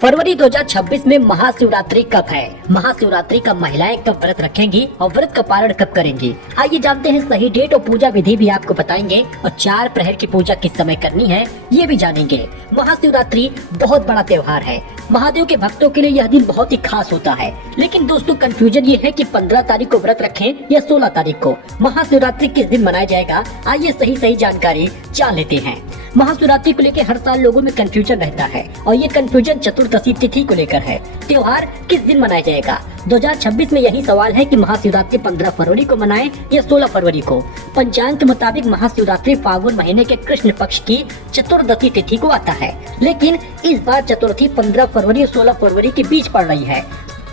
फरवरी 2026 में महाशिवरात्रि कब है? महाशिवरात्रि का महिलाएं कब व्रत रखेंगी और व्रत का पारण कब करेंगी? आइए जानते हैं सही डेट और पूजा विधि भी आपको बताएंगे और 4 प्रहर की पूजा किस समय करनी है ये भी जानेंगे। महाशिवरात्रि बहुत बड़ा त्योहार है। महादेव के भक्तों के लिए यह दिन बहुत ही खास होता है। लेकिन दोस्तों कंफ्यूजन ये है कि 15 तारीख को व्रत रखें या 16 तारीख को। महाशिवरात्रि किस दिन मनाया जाएगा, आइए सही जानकारी जान लेते हैं। महाशिवरात्रि को लेकर हर साल लोगों में कंफ्यूजन रहता है और ये कंफ्यूजन चतुर्दशी तिथि को लेकर है। त्योहार किस दिन मनाया जाएगा? 2026 में यही सवाल है कि महाशिवरात्रि 15 फरवरी को मनाएं या 16 फरवरी को। पंचांग के मुताबिक महाशिवरात्रि फागुन महीने के कृष्ण पक्ष की चतुर्दशी तिथि को आता है, लेकिन इस बार चतुर्थी 15 फरवरी और 16 फरवरी के बीच पड़ रही है,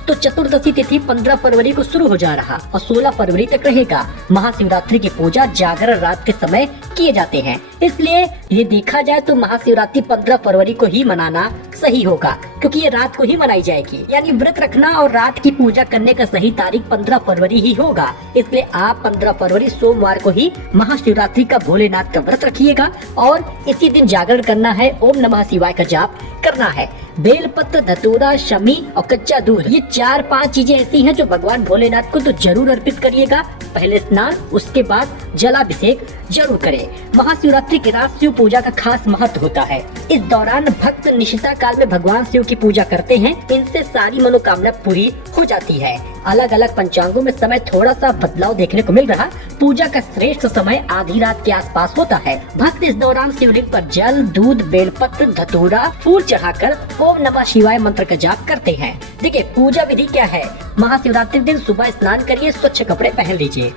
तो चतुर्दशी तिथि 15 फरवरी को शुरू हो जा रहा और 16 फरवरी तक रहेगा। महाशिवरात्रि की पूजा जागरण रात के समय किए जाते हैं, इसलिए ये देखा जाए तो महाशिवरात्रि 15 फरवरी को ही मनाना सही होगा, क्योंकि ये रात को ही मनाई जाएगी। यानी व्रत रखना और रात की पूजा करने का सही तारीख 15 फरवरी ही होगा। इसलिए आप 15 फरवरी सोमवार को ही महाशिवरात्रि का भोलेनाथ का व्रत रखिएगा और इसी दिन जागरण करना है, ओम नमः शिवाय का जाप करना है। बेलपत्र, धतूरा, शमी और कच्चा दूध, ये 4-5 चीजें ऐसी हैं जो भगवान भोलेनाथ को तो जरूर अर्पित करिएगा। पहले स्नान, उसके बाद जलाभिषेक जरूर करें। महाशिवरात्रि की रात शिव पूजा का खास महत्व होता है। इस दौरान भक्त निशिता काल में भगवान शिव की पूजा करते हैं, इनसे सारी मनोकामना पूरी हो जाती है। अलग अलग पंचांगों में समय थोड़ा सा बदलाव देखने को मिल रहा। पूजा का श्रेष्ठ समय आधी रात के आसपास होता है। भक्त इस दौरान शिवलिंग पर जल, दूध, बेलपत्र, धतूरा, फूल चढ़ाकर ओम नमः शिवाय मंत्र का जाप करते हैं। देखिए पूजा विधि क्या है। महाशिवरात्रि दिन सुबह स्नान करिए, स्वच्छ कपड़े पहन लीजिए।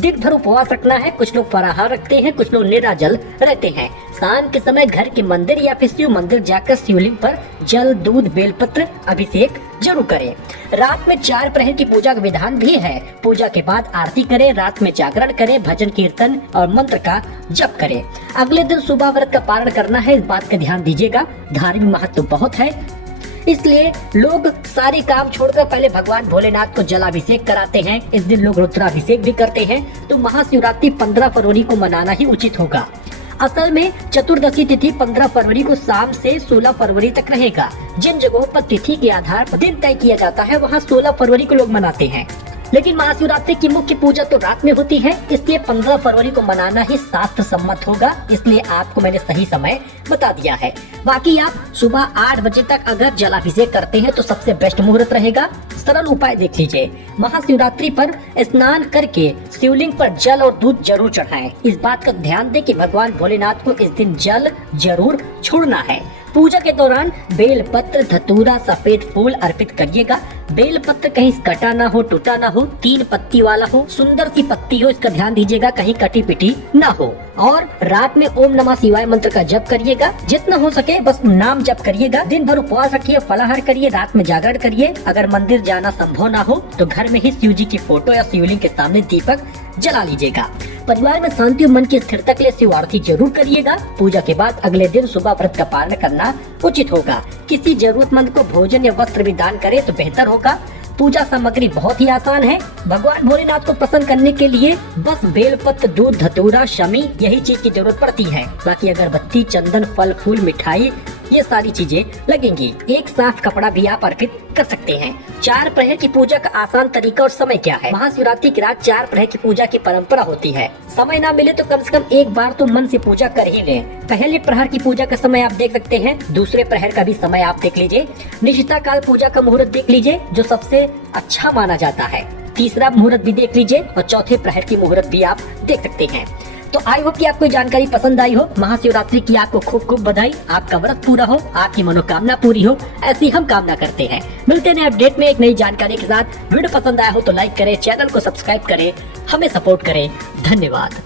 दिन भर उपवास रखना है। कुछ लोग फलाहार रखते हैं, कुछ लोग निराजल रहते हैं। शाम के समय घर के मंदिर या फिर शिव मंदिर जाकर शिवलिंग पर जल, दूध, बेलपत्र अभिषेक जरूर करें। रात में 4 प्रहर की पूजा का विधान भी है। पूजा के बाद आरती करें, रात में जागरण करें, भजन कीर्तन और मंत्र का जप करें। अगले दिन सुबह व्रत का पारण करना है, इस बात का ध्यान दीजिएगा। धार्मिक महत्व बहुत है, इसलिए लोग सारे काम छोड़कर पहले भगवान भोलेनाथ को जलाभिषेक कराते हैं। इस दिन लोग रुद्राभिषेक भी करते हैं। तो महाशिवरात्रि 15 फरवरी को मनाना ही उचित होगा। असल में चतुर्दशी तिथि 15 फरवरी को शाम से 16 फरवरी तक रहेगा। जिन जगहों पर तिथि के आधार पर दिन तय किया जाता है, वहाँ 16 फरवरी को लोग मनाते हैं। लेकिन महाशिवरात्रि की मुख्य पूजा तो रात में होती है, इसलिए 15 फरवरी को मनाना ही शास्त्र सम्मत होगा। इसलिए आपको मैंने सही समय बता दिया है। बाकी आप सुबह 8 बजे तक अगर जलाभिषेक करते हैं तो सबसे बेस्ट मुहूर्त रहेगा। सरल उपाय देख लीजिए। महाशिवरात्रि पर स्नान करके शिवलिंग पर जल और दूध जरूर चढ़ाएं। इस बात का ध्यान दें कि भगवान भोलेनाथ को इस दिन जल जरूर छोड़ना है। पूजा के दौरान बेल पत्र, धतूरा, सफेद फूल अर्पित करिएगा। बेल पत्र कहीं कटा ना हो, टूटा ना हो, 3 पत्ती वाला हो, सुंदर सी पत्ती हो, इसका ध्यान दीजिएगा, कहीं कटी पिटी ना हो। और रात में ओम नमः शिवाय मंत्र का जप करिएगा। जितना हो सके बस नाम जप करिएगा। दिन भर उपवास रखिए, फलाहार करिए, रात में जागरण करिए। अगर मंदिर जाना संभव ना हो तो घर में ही शिव जी की फोटो या शिवलिंग के सामने दीपक जला लीजिएगा। परिवार में शांति और मन की स्थिरता के लिए शिव आरती जरूर करिएगा। पूजा के बाद अगले दिन सुबह व्रत का पालन करना उचित होगा। किसी जरूरतमंद को भोजन या वस्त्र भी दान करे तो बेहतर होगा। पूजा सामग्री बहुत ही आसान है। भगवान भोलेनाथ को प्रसन्न करने के लिए बस बेलपत्र, दूध, धतूरा, शमी यही चीज की जरूरत पड़ती है। बाकी अगरबत्ती, चंदन, फल फूल, मिठाई ये सारी चीजें लगेंगी। एक साफ कपड़ा भी आप अर्पित कर सकते हैं। 4 प्रहर की पूजा का आसान तरीका और समय क्या है? महाशिवरात्रि की रात 4 प्रहर की पूजा की परंपरा होती है। समय ना मिले तो कम से कम एक बार तो मन से पूजा कर ही लें। पहले प्रहर की पूजा का समय आप देख सकते हैं, दूसरे प्रहर का भी समय आप देख लीजिए। निशिता काल पूजा का मुहूर्त देख लीजिए जो सबसे अच्छा माना जाता है। तीसरा मुहूर्त भी देख लीजिए और चौथे प्रहर की मुहूर्त भी आप देख सकते हैं। तो आई होप कि आपको जानकारी पसंद आई हो। महाशिवरात्रि की आपको खूब खूब बधाई। आपका व्रत पूरा हो, आपकी मनोकामना पूरी हो, ऐसी हम कामना करते हैं। मिलते हैं अपडेट में एक नई जानकारी के साथ। वीडियो पसंद आया हो तो लाइक करें, चैनल को सब्सक्राइब करें, हमें सपोर्ट करें। धन्यवाद।